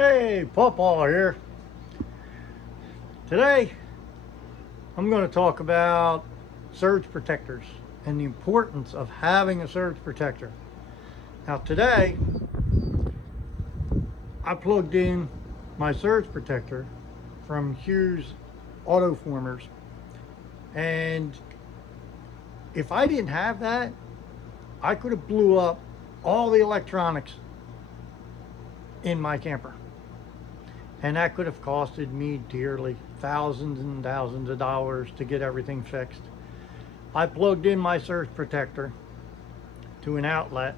Hey, Pawpaw here. Today, I'm going to talk about surge protectors and the importance of having a surge protector. Now today, I plugged in my surge protector from Hughes auto formers, and if I didn't have that, I could have blew up all the electronics in my camper, and that could have costed me dearly, thousands and thousands of dollars to get everything fixed. I plugged in my surge protector to an outlet,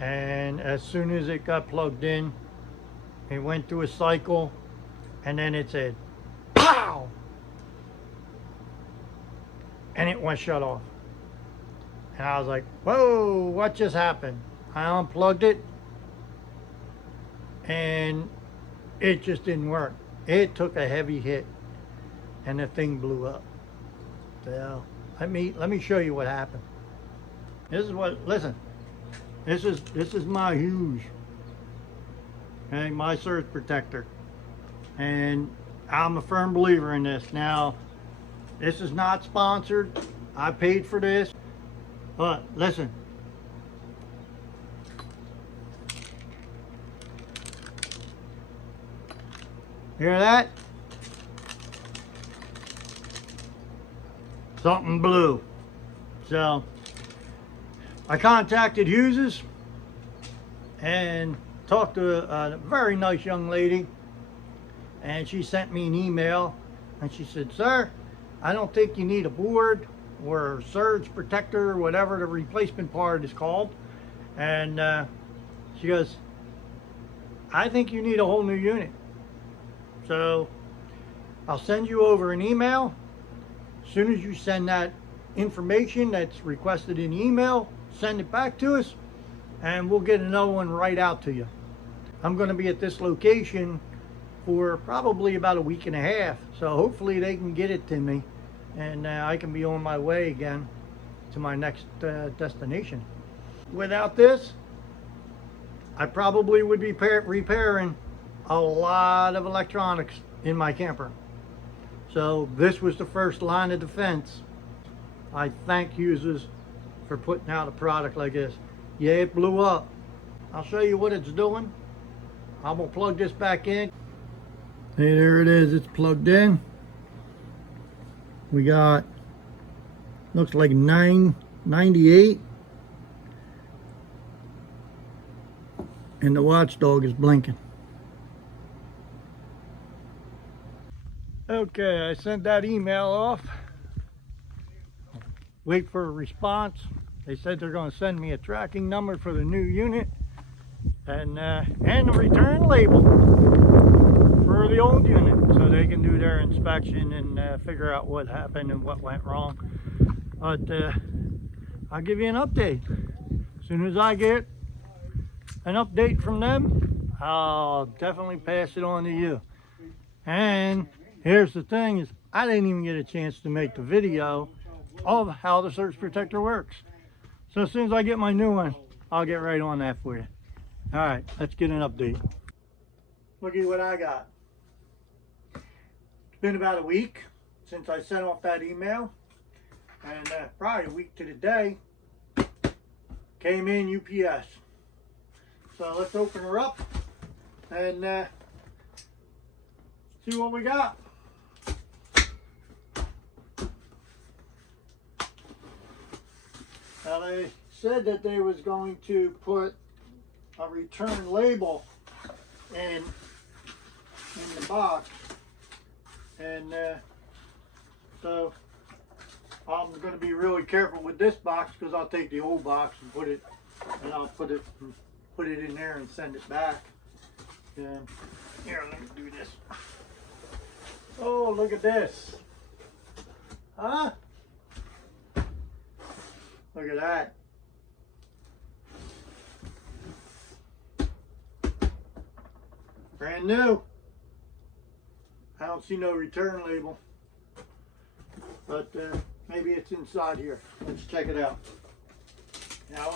and as soon as it got plugged in, it went through a cycle, and then it said pow, and it went shut off. And I was like, whoa, what just happened? I unplugged it and it just didn't work. It took a heavy hit and the thing blew up. So let me show you what happened. This is what, listen, this is my Hughes, okay, my surge protector, and I'm a firm believer in this. Now, this is not sponsored. I paid for this, but listen. Hear that? Something blew. So I contacted Hughes's and talked to a very nice young lady, and she sent me an email and she said, sir, I don't think you need a board or surge protector or whatever the replacement part is called. And she goes, I think you need a whole new unit. So I'll send you over an email. As soon as you send that information that's requested in the email, send it back to us and we'll get another one right out to you. I'm going to be at this location for probably about a week and a half, so hopefully they can get it to me, and I can be on my way again to my next destination. Without this, I probably would be repairing a lot of electronics in my camper. So this was the first line of defense. I thank Hughes for putting out a product like this. Yeah, it blew up. I'll show you what it's doing. I'm gonna plug this back in. Hey, there it is, it's plugged in. We got, looks like 998. And the watchdog is blinking. Okay, I sent that email off. Wait for a response. They said they're going to send me a tracking number for the new unit and a return label for the old unit, so they can do their inspection and figure out what happened and what went wrong. But I'll give you an update. As soon as I get an update from them, I'll definitely pass it on to you. And here's the thing, is I didn't even get a chance to make the video of how the surge protector works. So as soon as I get my new one, I'll get right on that for you. All right, let's get an update. Look at what I got. It's been about a week since I sent off that email, and probably a week to the day came in UPS. So let's open her up and see what we got. Now they said that they was going to put a return label in the box, and so I'm going to be really careful with this box, because I'll take the old box and put it in there and send it back. And here, let me do this. Oh, look at this. Huh? Look at that. Brand new. I don't see no return label, but maybe it's inside here. Let's check it out. Now,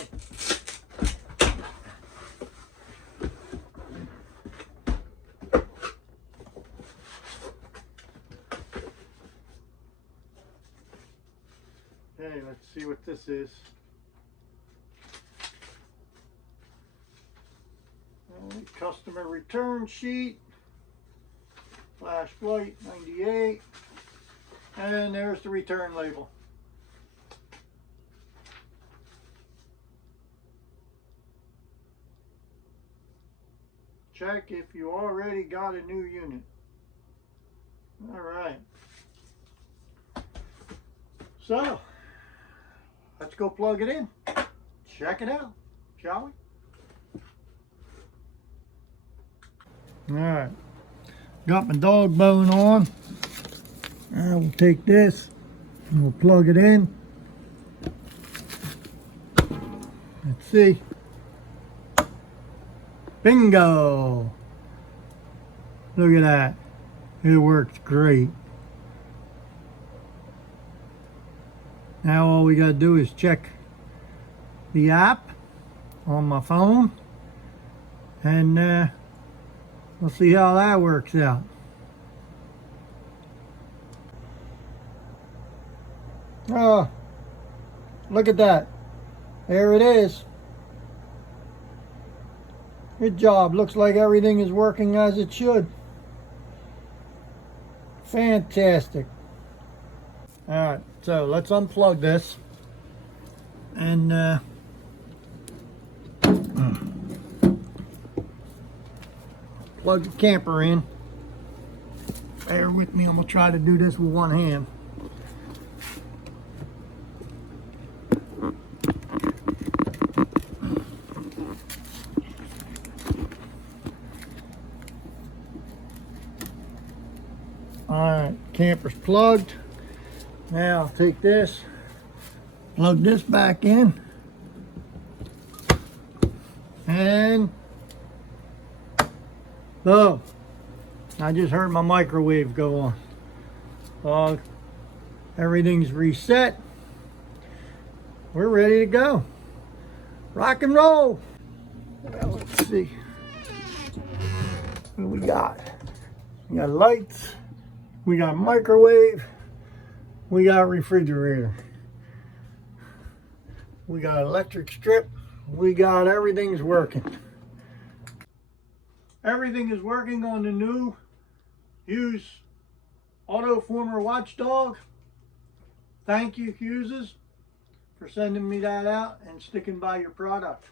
Okay, let's see what this is. Customer return sheet, flashlight 98, and there's the return label. Check if you already got a new unit. All right. So, let's go plug it in. Check it out, shall we? All right, got my dog bone on. I will take this and we'll plug it in. Let's see. Bingo! Look at that. It works great. Now all we got to do is check the app on my phone, and we'll see how that works out. Oh, look at that. There it is. Good job. Looks like everything is working as it should. Fantastic. Alright, so let's unplug this and plug the camper in. Bear with me, I'm going to try to do this with one hand. Alright, camper's plugged. Now I'll take this, plug this back in, and oh, I just heard my microwave go on. Everything's reset. We're ready to go. Rock and roll. Well, let's see what we got. We got lights. We got microwave. We got refrigerator. We got electric strip. We got everything's working. Everything is working on the new Hughes Auto Former Watchdog. Thank you, Hughes, for sending me that out and sticking by your product.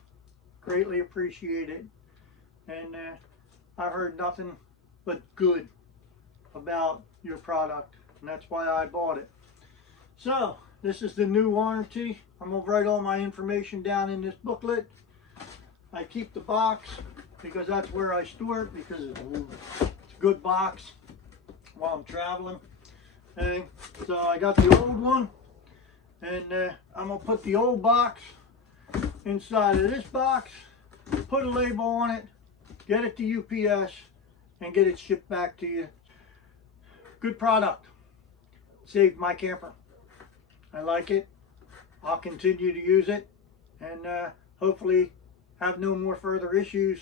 Greatly appreciate it. And I've heard nothing but good about your product, and that's why I bought it. So this is the new warranty. I'm gonna write all my information down in this booklet. I keep the box because that's where I store it, because it's a good box while I'm traveling. Okay, so I got the old one, and I'm gonna put the old box inside of this box, put a label on it, get it to UPS, and get it shipped back to you. Good product. Saved my camper. I like it. I'll continue to use it, and hopefully have no more further issues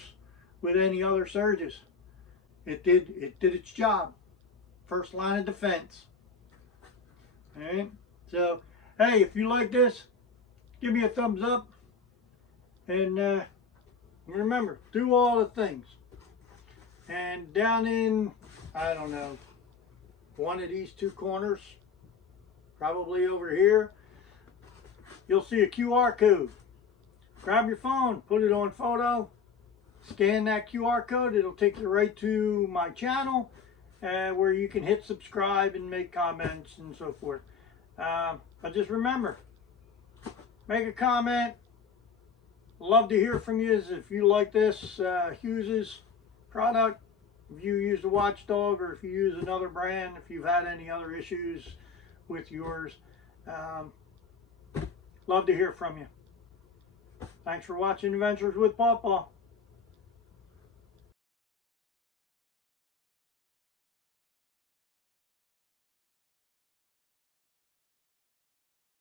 with any other surges. It did its job. First line of defense. Alright, so hey, if you like this, give me a thumbs up, and remember, do all the things. And down in, I don't know, one of these two corners, probably over here, you'll see a QR code. Grab your phone, put it on photo, scan that QR code. It'll take you right to my channel, where you can hit subscribe and make comments and so forth. But just remember, make a comment. Love to hear from you if you like this Hughes product, if you use the Watchdog, or if you use another brand, if you've had any other issues with yours. Love to hear from you. Thanks for watching Adventures with Pawpaw.